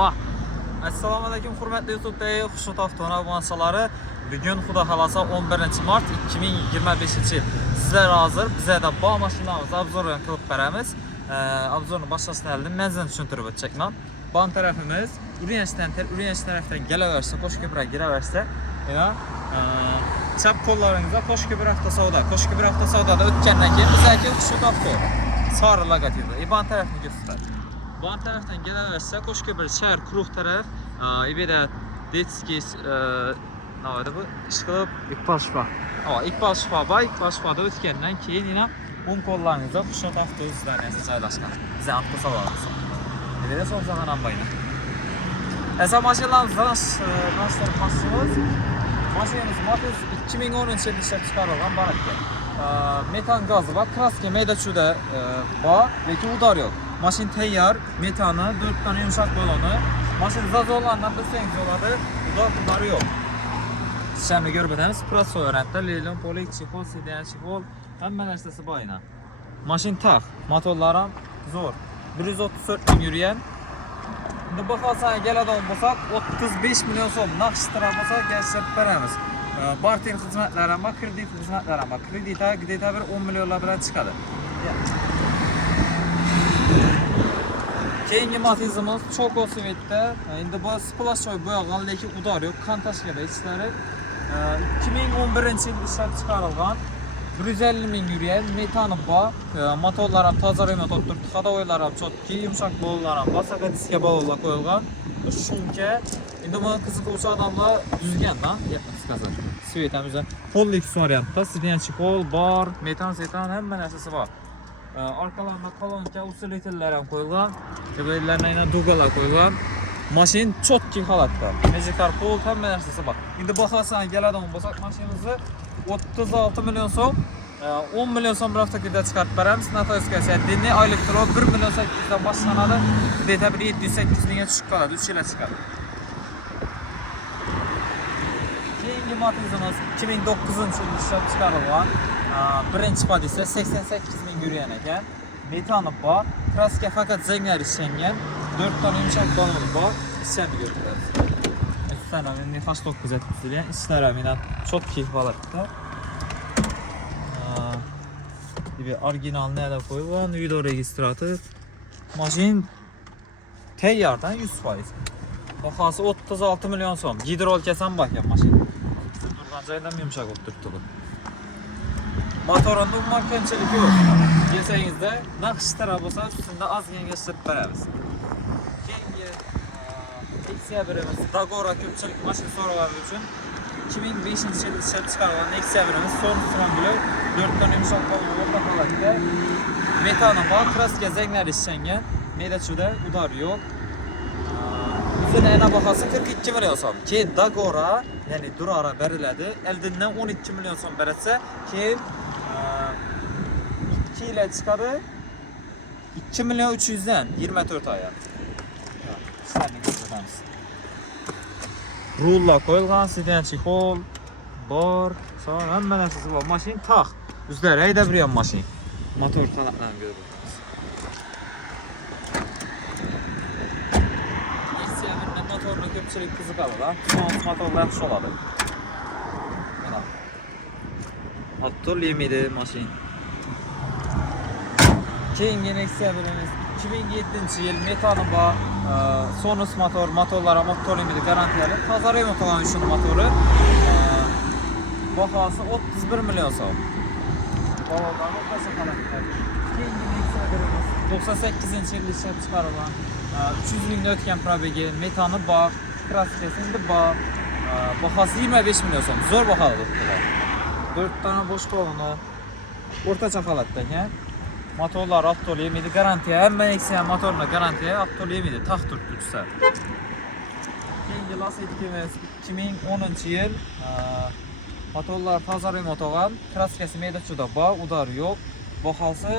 Vah. Assalomu alaykum hurmatli YouTube'dagi Xushnud avtomobil obunachiları. Bugun Xudo xolasa 11 mart 2025-yil. Sizlar hozir bizda bu mashinamiz obzorini qilib beramiz. Obzorni boshlashdan oldin menzilni tushuntirib o'tacakman. Bu tarafimiz Urganch tarafdan kelaversa, Qo'shko'pirga kiraversa, chap qo'llaringizda Qo'shko'pir avtosavdo. Qo'shko'pir avtosavdoda o'tgandan keyin bizga Xushnud avto sari logotipi. Bu tarafni ko'rsatadi. Bu tarafdan kelaversa Qo'shko'pir shahar quruq taraf, ibeda detskiy navada bu ishqilib ikpashfa. İkpashfada o'tgandan keyin yana o'ng qo'llaringizda Xushnud avto zdaniyasi joylashgan. Bizning avtosavdomiz. Ibeda so'zlagan ambayna. Esa mashinamizdan nashtırmasımız. Mashinamiz Matiz 2010-yilda ishlab chiqarilgan bor ekan. Metan gazi va kraska maydachuda bor, lekin udar yo'q. Mashin tayyor, metani, 4 tane yumshoq baloni. Mashin zazollardan bilsangiz bo'ladi, udar yo'q. Şimdi görüp ötemiz, prosto öğrendi. Leylon, polik, çikol, sedan, çikol, hamma narsasi bor ina. Mashin taq, motorlarim zo'r. 134 ming yurgan. Endi bahosan keladigan bo'lsak, 35 million so'm naqd bo'lsak, yashirib beramiz. Barter xizmatlari ham, kredit xizmatlari ham. Kreditga bir 10 millionlar bilan chiqadi. Keyingi Matizimiz Choco Svet'da. Endi bu splashchoy bo'yalgan, lekin udar yo'q, Kantashkada ichlari 2011-yilda ishlab chiqarilgan. 150 ming yurgan, metani bor, motorlar ham toza remont olib turibdi, ходовойлар ham chotki, yumshoq bollar ham bor, sakadiska balonlar qo'yilgan. Shuncha endi buni qiziquvchi odamlar tuzganda, yapasiz. Svetamiz pollik variantda, sidenchi qo'l bor, metan, hamma narsasi bor. Orqalarida kolonka, usilitllar ham qo'yilgan, tebalarına yana dugalar qo'yilgan. Mashin chotki holatda. Mejikar qo'l hamma narsasi bor. Endi bahosini keladigan bo'lsak, mashinamizni 36 million so'm, 10 million so'm avtokida chiqarib beramiz. Natoyskasi dinni oylik to'lov 1 million 800 dan boshlanadi. Deta 700-800 mingga tushib qoladi, 3 yilga chiqadi. Keyingi Matizimiz 2009-yilda ishlab chiqarilgan. Birinchi podisa 88 ming yurgan ekan. Metani bor, kraska faqat zanglar ishlangan, 4 tane yumshoq balon bor, ishlanib yuribdi. Sana men xashtok kuzatibsizlar, ishlar ham yana chotki holatda. Gibi original nada qo'yilgan, video registrator. Mashin tayyordan 100%. Bahosi 36 million so'm. Gidrolkasi ham bor ekan mashin. Turgan joydan yumshoq bo'lib turibdi bu. Motorunda umuman kamchilik yo'q. Kelsangizda naqshtara bo'lsa, ustida ozgina yashirib beramiz. Keyingi Nexia birimiz Dagora ko'pchilik mashina so'ragani uchun 2005-yilda ishlab chiqarilgan Nexia birimiz son avtomobil 4 tane yumshoq balon o'rta holatda. Metani bor, kraska zanglar ishlangan, maydachuda udar yo'q. O'zining yana bahosi 42 million so'm. Keyin Dagora, ya'ni Durara beriladi. Eldindan 12 million so'm berilsa, keyin 2 yilga chiqadi. 2 million 300 dan 24 oy. Rulla qo'yilgan, sedan chexol bor, son hamma narsasi bor. Mashin taq. O'zlar haydab yurgan mashin. Motor qanaqdan ko'rib o'tamiz. Nexia bilan motorni ko'pchilik qiziqadi, son motorlar yaxshi oladi. Mana. Hatto limidi mashin. Keyingi Nexia birimiz 2007-yil metani bor, Sonus motorlar ham avtolimidi garantiyali, toza remont olgan uchun motori. Bahosi 31 million so'm. Balonlar o'rtasi holatda. Keyingi Nexia birimiz 98-yilda ishlab chiqarilgan, 300 mingdan o'tgan probegi, metani bor, kraskasi bor. Bahosi 25 million so'm. Zo'r bahoda turibdi. 4 tane bo'sh baloni o'rtacha holatda ekan. Motorlar avtolimidi garantiya, hamma Nexia motorna garantiya, avtolimidi taq turibdi usta. Keyingi Lacetti 2010-yil, motorlar toza remont olgan, kraskasi maydachuda bor, udar yo'q. Bahosi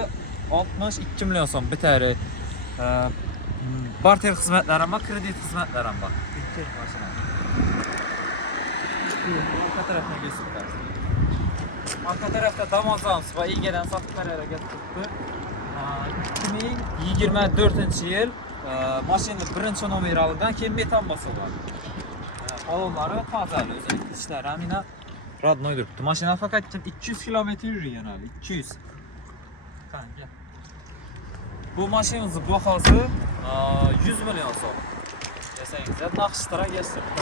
62 million so'm bitari. Barter xizmatlari ham, kredit xizmatlari ham bor. Ikki mashina. Orqa tarafdan kesibdi. Arka tarafta Damazans va egadan sotib qararaga turibdi. 2024-yil Maşinning birinchi nomeri alıngan, keyin metan bosilgan. Balonlari toza, o'zbek ishlari ham yana rodnoy turibdi. Mashina faqat 200 kilometr yurgan hali, 200. Qancha? Bu mashinamizning bahosi 100 million so'm. Desangiz, naqshtara yasirdi.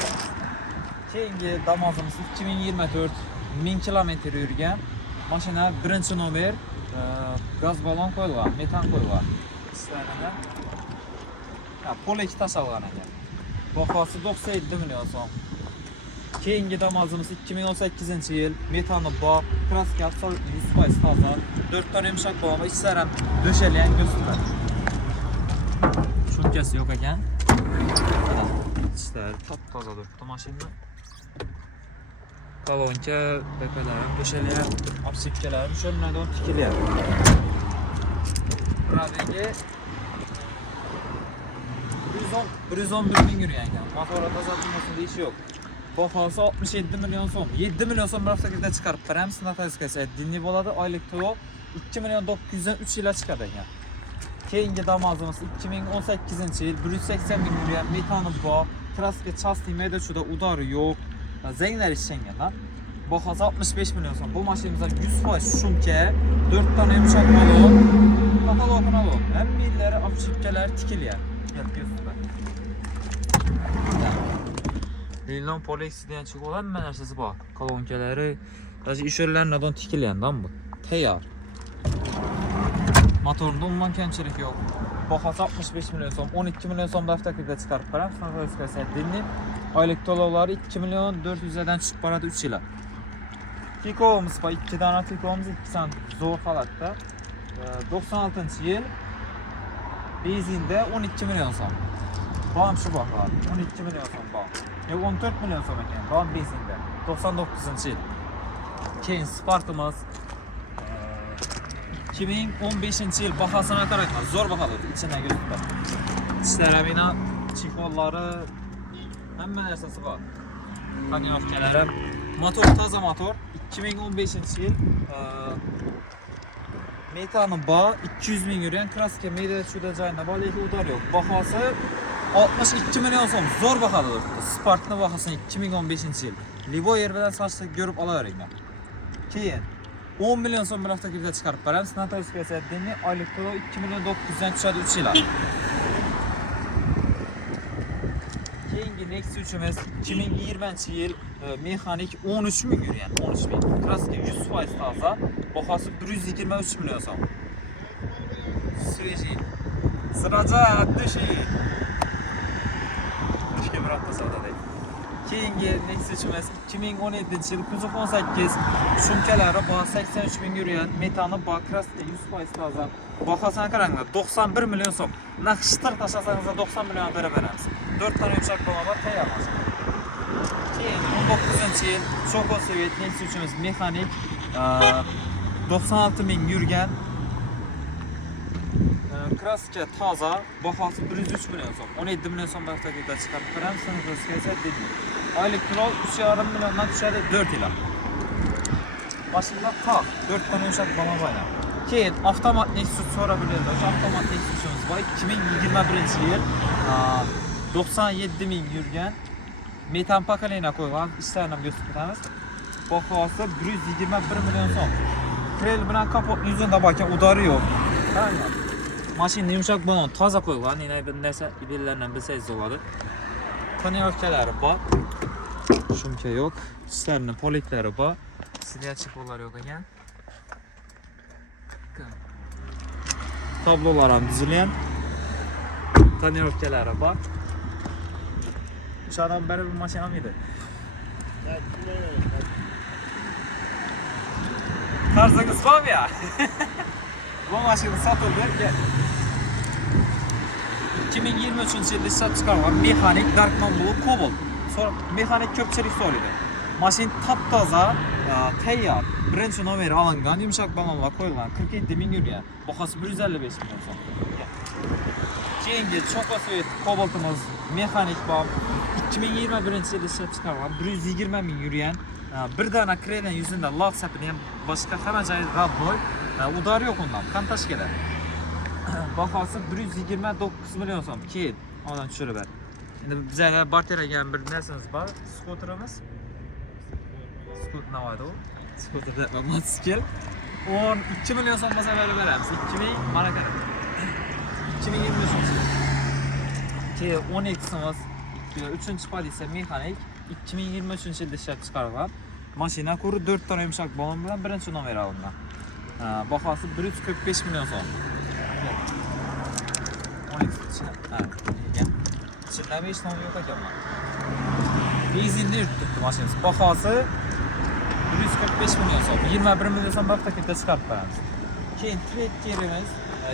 Keyingi Damas'ımız 2024 1000 kilometr yurgan. Mashina birinchi nomer, gaz balon qo'yilgan, metan qo'yilgan. Ishlarini polak tashalgan ekan. Bahosi 97 million so'm. Keyingi Damas'ımız 2018-yil, metani bor, kraska absolutni 100% toza, 4 ta yumshoq bo'lma, ichlari ham döşelgan go'star. Shumkasi yo'q ekan. İçler top-toza turibdi mashina. Kolonka, bepalar ham döşelgan, obsipkalar ham shundan tikilyapti. Pробеги 111 ming yurgan ekan. Motor tozalamasin deyish yo'q. Bahosi 67 million so'm. 7 million so'm bir haftada chiqarib beramiz. Natazkasi dinli bo'ladi. Oylik to'lov 2 million 900 dan 3 yilga chiqadi ekan. Keyingi Damas'ımız 2018-yil 180 ming yurgan, metani bor, kraska chastni mayda-chuda udari yo'q. Zanglar ishlangan. Bahosi 65 million so'm. Bu mashinamizda 100% shumka, 4 ta yumshoq balon, katalogini olib, hammallari obshipkalar tikilgan. Lilon Polex'den çıkıyor hamma narsasi bor. Kolonkalari, hozir ishlarlardan tikilgandan bu. Tayyor. Motorda umuman kamchilik yo'q. Bahosi 65 million so'm, 12 million so'm haftada chiqarib beramiz. Sanatskasi dinli. Oylik to'lovlari 2 million 400 dan chiqib boradi 3 yil. Tiko'miz bor, 2 dona Tiko'miz 2 san zo'r holatda. 96-yil benzinda 12 million so'm. Bom shu baho, 12 million so'm bor. 14 million so'm ekan, bom benzinda. 99-yil. Keyin Spark'imiz 2015-yil bahosini qarayman, zo'r bahodir, ichidan ko'rib. Ishlarabina, chexollari, hamma narsasi bor. Tonirovkalari, motor toza motor, 2015-yil metani bor, 200 ming yurgan, kraska mayda chuda joyida bor, lekin udar yo'q. Bahosi 62 million so'm, zo'r bahodir. Spark'ning bahosini 2015-yil. Libo yer bilan sochni ko'rib olaveringlar. Keyin 10 million so'm bir haftada chiqarib beramiz. Natazkasi dinli, oylik to'lov 2 million 900 dan tushadi 3 yil. Keyingi Nexus'imiz 2020-yil mexanik 13 ming yurgan, 13 ming. Kraska 100% toza, bahosi 123 million so'm. Свежий. Сразу от души. Ko'shki bir hafta savdoda. Keyingi Nexus'imiz 2017-yil kuzov 18, shumkalari bor, 83 ming yurgan, metani bor, kraska 100% toza. Bahosini qaranglar, 91 million so'm. Naqshtir tashlasangiz 90 million berib beramiz. 4 ta yumshoq bo'lma bor, tayyor mashina. Keyin 19-yil Choco Sovet Nexus'imiz mexanik 96 ming yurgan. Kraska toza, bahosi 103 million so'm. 17 million so'm vaqtida chiqarib beramiz. Sanatskasi dedi. Oylik to'lov 3,5 milliondan tushadi 4 yil. Mashina qoq 4 ta yumshoq bo'lma bor. Keyin avtomat Nexus so'rab berildi. O'sha avtomat Nexus'imiz bor. 2021-yil 97 ming yurgan. Metan pakalina qo'ygan, ishlarni ham ko'rsatib ketamiz. Bahosi 121 million so'm. Krel bilan kapot yuzida bor ekan, udari yo'q. Qaranglar. Mashina yumshoq balon toza qo'ygan, yana bir narsa ibellardan bilsangiz bo'ladi. Tonirovkalari bor. Shumka yo'q. Ishlarning poliklari bor. Silyachik bo'lar yo'q ekan. Tablolar ham tuzilgan. Tonirovkalari bor. O'shadan beri bir mashina edi. Qarzingiz bormi ya? Bu mashina sotildi. 2023-yilda ishlab chiqarilgan mexanik Darkman Blue Cobalt. Sonra mexanik ko'pchilik so'raydi. Mashina top-toza, tayyor. Birinchi nomeri olingan, yumshoq balonlar qo'yilgan, 47 ming yurgan. Bahosi 155 million so'm. Keyingi Choco Sovet Cobaltimiz mexanik bor. 2021-yilda ishlab chiqarilgan, 120 ming yurgan. Bir dona krelning yuzida loq sapini ham boshqa hamma joyi radboy. Udar yo'q undan, qantashkalar. Bahası 129 milyon so'm. Keyin ondan tushirib ber. Endi bizga barteragan bir narsamiz bor. Skuterimiz. Skuter navaydi u. Skuter deb motosiklet. 12 milyon so'm bo'lsa beramiz. 2000 mana qarang. 2023 yil. Keyin 12'simiz 3-pozitsiya mexanik 2023 yilda ishlab chiqarilgan. Mashina kuri 4 ta yumshoq balon bilan birinchi nomer olingan. Bahasi 145 milyon so'm. 12'si. Chindan hech nom yo'q ekanman. Benzinda yuribdi mashinamiz. Bahasi 145 milyon so'm. 21 milyon so'm bir paketda chiqarib beramiz. Keyin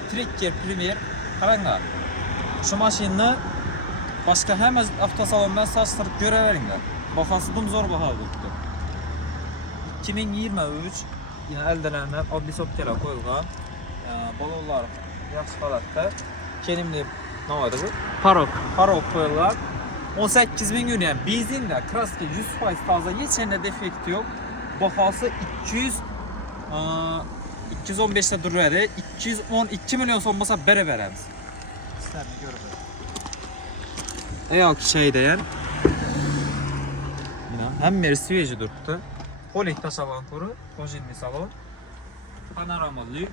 Trekker Premier qaranglar. Shu mashinani boshqa hamma avtosalon bilan solishtirib ko'raveringlar. Bahasi zo'r baho bo'libdi. 2023 yine eldivenler oddiy sopkalar qo'yilgan. Balonlar yaxshi holatda. Kenimli navaydi bu? Parok qo'yilgan. 18 ming yurgan benzinda kraska 100% toza, hech qanday defekt yo'q. Bahasi 215 ta duradi. 212 milyon so'm bo'lsa beramiz. Sizlarni ko'rib. Ayoq shaydayan. Mana hammasi sveji turibdi. Polik taşalan kuru, kojinli salon, panoramalı.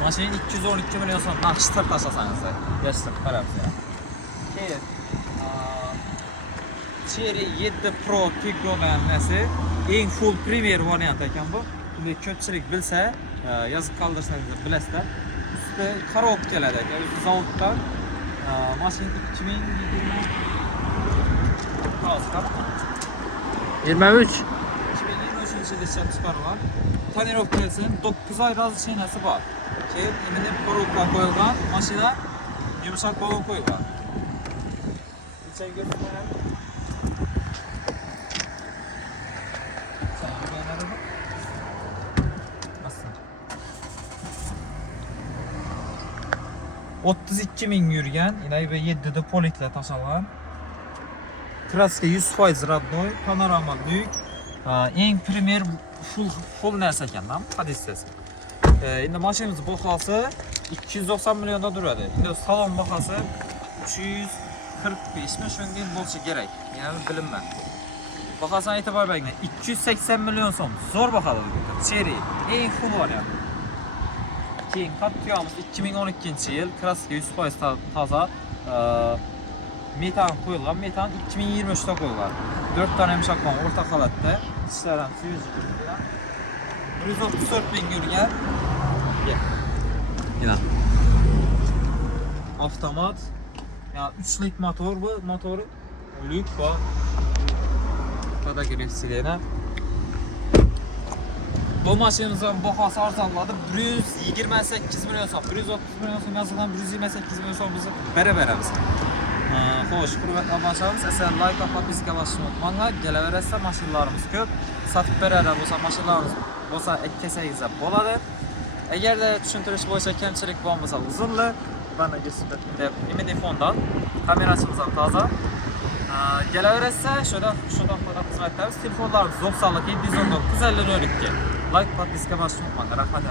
Maşinin 212 milyon so'm naqshtir tashlasangiz, yashtir qarab ya. Keyin Cherry 7 Pro Tigro nasi eng full premier variant ekan bu. Buni ko'pchilik bilsa, yozib qoldirsangiz bilasizlar. Usti korobkalar ekan, o'zi zavoddan. Mashina 23 yilda ishlab chiqarilgan. Tonirovkasining 9 oy razresheniyasi bor. Keyin endi korobka qo'yilgan, mashina yumshoq balon qo'yilgan. Ichiga ko'rib 32 ming yurgan, yine 7 de polikla tashalgan. Kraska 100% radnoy, panorama büyük. Eng premier full narsa ekan, pozitsiyasi. Endi mashinamiz bahasi 290 millionda turadi. Endi salon bahasi 345 mi shunga bo'lishi kerak. Yani bilinmay. Bahasini aytib bermayman. 280 milyon so'm. Zo'r bahoda bu. Cherry eng full variant. Keyin Captiva'mız 2012 yil, kraska 100% toza. Metan qo'yilgan, metan 2023 da qo'yilgan. 4 tane yumshoq balon o'rta holatda, ishlar ham suyuq. 134 ming yurgan. Mana. Avtomat. Ya 3lik motor bu, motori lyuk bor. Podogrev. Bu mashinamizning bahosi arzonladi 128 milyon so'm. 130 milyon so'm yozilgan 128 milyon so'm bizni beramiz. Xo'sh, hurmatli obunachilarimiz, sizlar like va podpiska bosishni unutmanglar. Kelaversa mashinalarimiz ko'p. Sotib beradigan bo'lsa, mashinalarimiz bo'lsa ekkasangiz bo'ladi. Agarda tushuntirish bo'yicha kamchilik bo'lmasa, uzunli bana imidi fondan kamerachimiz ham toza. Kelaversa, shunda xizmatlarimiz telefonlarimiz 90 719 50 02. Like, podpiska bosishni unutmanglar. Rahmat.